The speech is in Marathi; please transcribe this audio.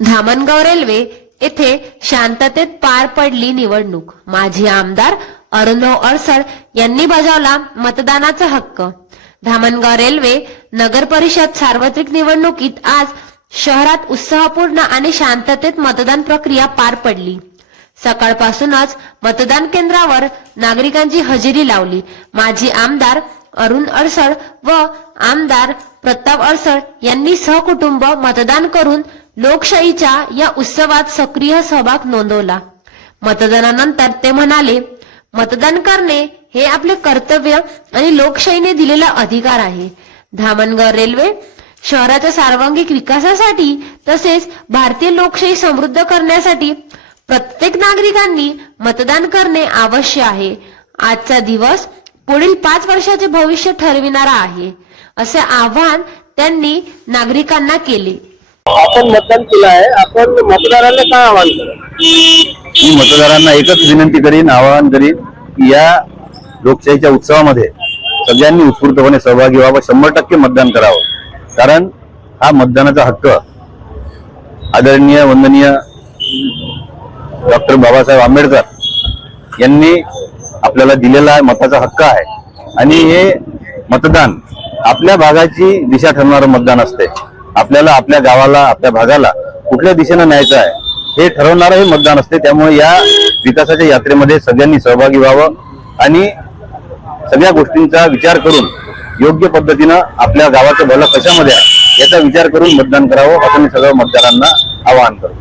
धामणगाव रेल्वे येथे शांततेत पार पडली निवडणूक। माजी आमदार अरुणभाऊ अडसर यांनी बजावला मतदानाचा हक्क। धामणगाव रेल्वे नगर परिषद सार्वत्रिक निवडणुकीत आज शहरात उत्साहपूर्ण आणि शांततेत मतदान प्रक्रिया पार पडली। सकाळपासूनच मतदान केंद्रावर नागरिकांची हजेरी लावली। माजी आमदार अरुण अडसर व आमदार प्रताप अडसर यांनी सहकुटुंब मतदान करून लोकशाहीच्या या उत्सवात सक्रिय सहभाग नोंदवला। मतदानानंतर ते म्हणाले, मतदान करणे हे आपले कर्तव्य आणि लोकशाहीने दिलेला अधिकार आहे। धामणगाव रेल्वे शहराच्या सर्वांगीण विकासासाठी तसेच भारतीय लोकशाही समृद्ध करण्यासाठी प्रत्येक नागरिकांनी मतदान करणे आवश्यक आहे। आजचा दिवस पुढील 5 वर्षाचे भविष्य ठरविणारा आहे, असे आवाहन त्यांनी नागरिकांना केले। आपण मतदान केलं आहे, आपण मतदारांना काय आवाहन करा? मी मतदारांना एकच विनंती करीन, आवाहन करीन की या लोकशाहीच्या उत्सवामध्ये सगळ्यांनी उत्स्फूर्तपणे सहभागी व्हावं, 100% मतदान करावं। कारण हा मतदानाचा हक्क आदरणीय वंदनीय डॉक्टर बाबासाहेब आंबेडकर यांनी आपल्याला दिलेला मताचा हक्क आहे आणि हे मतदान आपल्या भागाची दिशा ठरवणारं मतदान असते। आपल्याला आपल्या गावाला, आपल्या भागाला कुठल्या दिशेने न्यायचं आहे हे ठरवणारं हे मतदान असते। त्यामुळे या विकासाच्या यात्रेमध्ये सगळ्यांनी सहभागी व्हावं आणि सगळ्या गोष्टींचा विचार करून योग्य पद्धतीनं आपल्या गावाचं भलं कशामध्ये आहे याचा विचार करून मतदान करावं, असं मी सगळ्या मतदारांना आवाहन करतो।